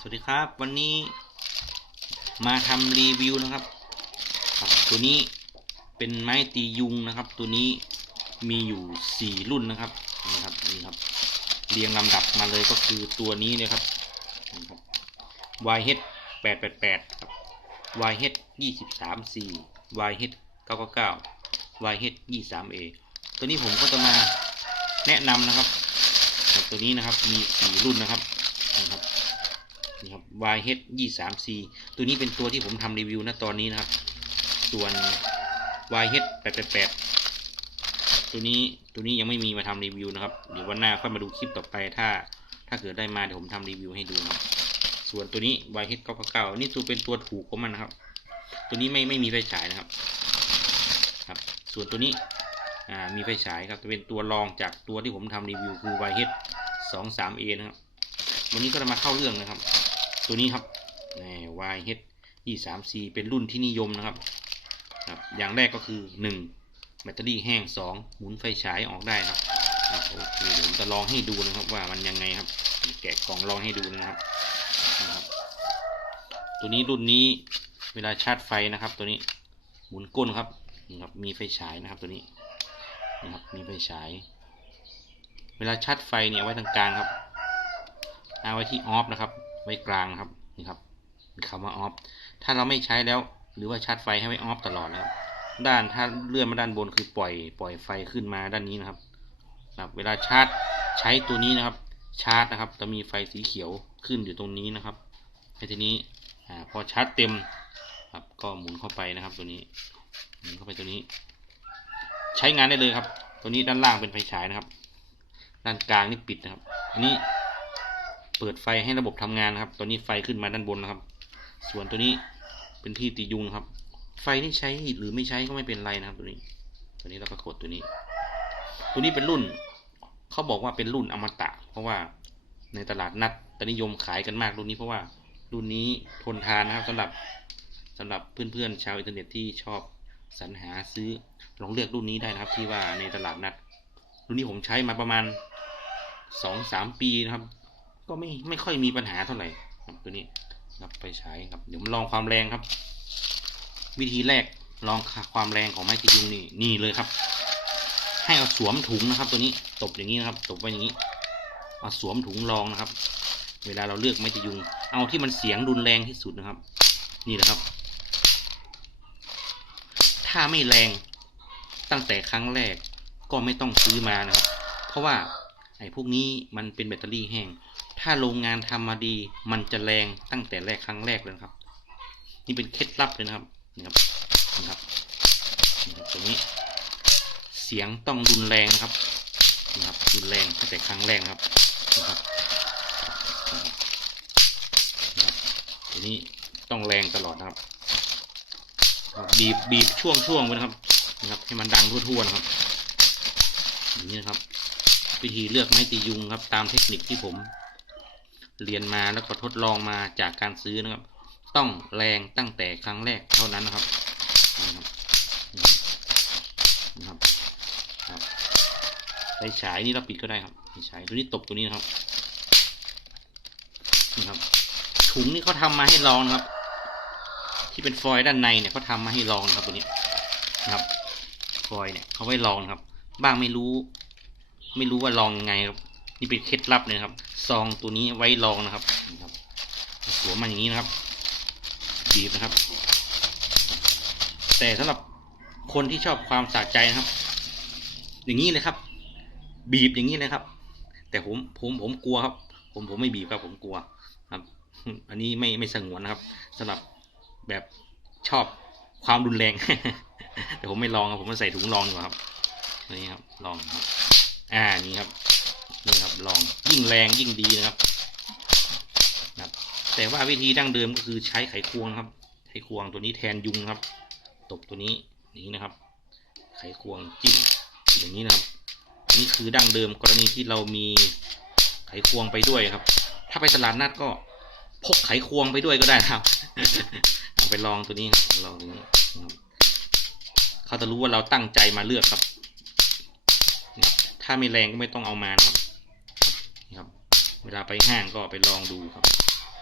สวัสดีครับ วันนี้มาทำรีวิวนะครับครับ ตัวนี้เป็นไม้ตียุงนะครับ ตัวนี้มีอยู่สี่รุ่นนะครับนี่ครับนี่ครับ เรียงลำดับมาเลยก็คือตัวนี้เลยครับนี่ครับ YH แปดแปดแปดครับ YH ยี่สิบสาม C YH เก้าเก้าเก้า YH ยี่สาม A ตัวนี้ผมก็จะมาแนะนำนะครับ ตัวนี้นะครับมีสี่รุ่นนะครับ นี่ครับ YH 2 3 C ตัวนี้เป็นตัวที่ผมทำรีวิวนะตอนนี้นะครับ ส่วน YH 888ตัวนี้ตัวนี้ยังไม่มีมาทำรีวิวนะครับ เดี๋ยววันหน้าค่อยมาดูคลิปต่อไปถ้า ถ้าเกิดได้มาเดี๋ยวผมทำรีวิวให้ดูนะส่วนตัวนี้ YH 999นี่ตัวเป็นตัวถูกของมันนะครับ ตัวนี้ไม่ไม่มีไฟฉายนะครับ ครับ ส่วนตัวนี้มีไฟฉายครับจะเป็นตัวรองจากตัวที่ผมทำรีวิวคือ YH 2 3 A นะครับ วันนี้ก็จะมาเข้าเรื่องนะครับ ตัวนี้ครับนี่ YH 23 C เป็นรุ่นที่นิยมนะครับครับอย่างแรกก็คือ 1 แบตเตอรี่แห้ง 2 หมุนไฟฉายออกได้ครับครับโอเคเดี๋ยวผมจะลองให้ดูนะครับว่ามันยังไงครับ แกะกล่องลองให้ดูนะครับนะครับ ตัวนี้รุ่นนี้เวลาชาร์จไฟนะครับ ตัวนี้หมุนก้นครับนี่ครับมีไฟฉายนะครับตัวนี้นะครับมีไฟฉาย เวลาชาร์จไฟเนี่ยไว้ตรงกลางครับเอาไว้ที่ออฟนะครับ ไว้กลางครับนี่ครับคำว่าออฟถ้าเราไม่ใช้แล้ว หรือว่าชาร์จไฟให้ไว้ออฟตลอดนะครับด้านถ้าเลื่อนมาด้านบนคือปล่อยปล่อยไฟขึ้นมาด้านนี้นะครับครับเวลาชาร์จใช้ตัวนี้นะครับ ชาร์จนะครับ จะมีไฟสีเขียวขึ้นอยู่ตรงนี้นะครับในทีนี้อ่าพอชาร์จเต็มครับก็หมุนเข้าไปนะครับ ตัวนี้หมุนเข้าไปตัวนี้ ใช้งานได้เลยครับ ตัวนี้ด้านล่างเป็นไฟฉายนะครับ ด้านกลางนี่ปิดนะครับ อันนี้ เปิดไฟให้ระบบทำงานนะครับตัวนี้ไฟขึ้นมาด้านบนนะครับ ส่วนตัวนี้เป็นที่ตียุงนะครับ ไฟที่ใช้หรือไม่ใช้ก็ไม่เป็นไรนะครับ ตัวนี้ ตัวนี้เราก็กดตัวนี้ ตัวนี้เป็นรุ่น เขาบอกว่าเป็นรุ่นอมตะ เพราะว่าในตลาดนัดตนิยมขายกันมากรุ่นนี้เพราะว่ารุ่นนี้ทนทานนะครับสำหรับสำหรับเพื่อนๆชาวอินเทอร์เน็ตที่ชอบสรรหาซื้อลองเลือกรุ่นนี้ได้นะครับ ที่ว่าในตลาดนัด รุ่นนี้ผมใช้มาประมาณสองสามปีนะครับ ก็ไม่ไม่ค่อยมีปัญหาเท่าไหร่ครับตัวนี้ครับไปใช้ครับ เดี๋ยวมาลองความแรงครับ วิธีแรกลองความแรงของไม้ตียุงนี่นี่เลยครับ ให้เอาสวมถุงนะครับ ตัวนี้ตบอย่างนี้นะครับ ตบไว้อย่างนี้เอาสวมถุงรองนะครับ เวลาเราเลือกไม้ตียุง เอาที่มันเสียงรุนแรงที่สุดนะครับ นี่แหละครับ ถ้าไม่แรงตั้งแต่ครั้งแรกก็ไม่ต้องซื้อมานะครับ เพราะว่าไอ้พวกนี้มันเป็นแบตเตอรี่แห้ง ถ้าโรงงานทำมาดี มันจะแรงตั้งแต่แรกครั้งแรกเลยครับ นี่เป็นเคล็ดลับเลยนะครับนี่ครับนี่ครับนี่ครับตัวนี้ เสียงต้องรุนแรงครับนี่ครับรุนแรงตั้งแต่ครั้งแรกครับนี่ครับนี่ครับตัวนี้ต้องแรงตลอดนะครับครับบีบบีบช่วงช่วงไว้นะครับนะครับ ให้มันดังทั่วๆนะครับอย่างนี้นะครับ วิธีเลือกไม้ตียุงครับ ตามเทคนิคที่ผม เรียนมาแล้วก็ทดลองมาจากการซื้อนะครับ ต้องแรงตั้งแต่ครั้งแรกเท่านั้นนะครับนี่ครับครับไฟฉายนี่เราปิดก็ได้ครับไฟฉายตัวนี้ตบตัวนี้นะครับนี่ครับ ถุงนี่เขาทำมาให้ลองนะครับ ที่เป็นฟอยล์ด้านในเนี่ยเขาทำมาให้ลองนะครับตัวนี้นะครับ ฟอยล์เนี่ยเขาไว้ลองครับ บ้างไม่รู้ ไม่รู้ว่าลองยังไงครับ นี่เป็นเคล็ดลับเลยครับ ซองตัวนี้ไว้ลองนะครับนี่ครับสวมมาอย่างนี้นะครับบีบนะครับ แต่สำหรับคนที่ชอบความสะใจนะครับ อย่างนี้เลยครับ บีบอย่างนี้เลยครับ แต่ผมผมผมกลัวครับ ผมผมไม่บีบครับ ผมกลัวครับ อันนี้ไม่ไม่สงวนนะครับสำหรับแบบชอบความรุนแรง แต่ผมไม่ลองครับผมจะใส่ถุงลองดีกว่าครับนี่ครับ ลองครับ อ่านี่ครับ ยิ่งแรงยิ่งดีนะครับนะแต่ว่าวิธีดั้งเดิมก็คือใช้ไขควงครับไขควงตัวนี้แทนยุงครับ ตบตัวนี้นี้นะครับ ไขควงจิ้มอย่างนี้นะครับนนี่คือดั้งเดิมกรณีที่เรามีไขควงไปด้วยครับ ถ้าไปตลาดนัดก็พกไขควงไปด้วยก็ได้ครับไปลองตัวนี้ลองตัวนี้เขาจะรู้ว่าเราตั้งใจมาเลือกครับ ถ้าไม่แรงก็ไม่ต้องเอามานะครับ ครับ เวลาไปห้างก็ไปลองดูครับ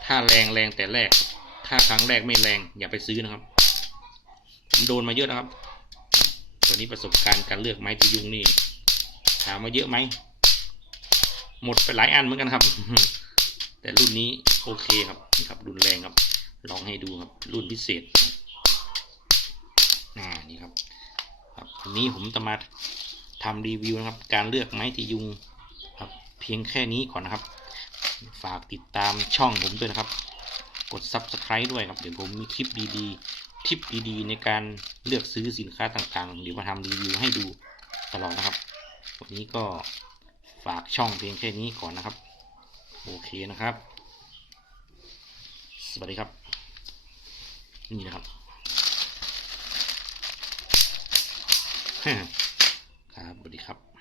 ถ้าแรงแรงแต่แรก ถ้าครั้งแรกไม่แรงอย่าไปซื้อนะครับโดนมาเยอะนะครับตัวนี้ประสบการณ์การเลือกไม้ตียุงนี่ถามมาเยอะไหมหมดไปหลายอันเหมือนกันครับ แต่รุ่นนี้โอเคครับนี่ครับรุนแรงครับ ลองให้ดูครับ รุ่นพิเศษอ่านี่ครับ ครับวันนี้ผมจะมาทำรีวิวนะครับ การเลือกไม้ตียุง พียงแค่นี้ก่อนนะครับ ฝากติดตามช่องผมด้วยนะครับ กด subscribe ด้วยครับ เดี๋ยวผมมีคลิปดีๆ ทิปดีๆ ในการเลือกซื้อสินค้าต่างๆเดี๋ยวมาทำรีวิวให้ดูตลอดนะครับ วันนี้ก็ฝากช่องเพียงแค่นี้ก่อนนะครับ โอเคนะครับ สวัสดีครับ นี่นะครับครับสวัสดีครับ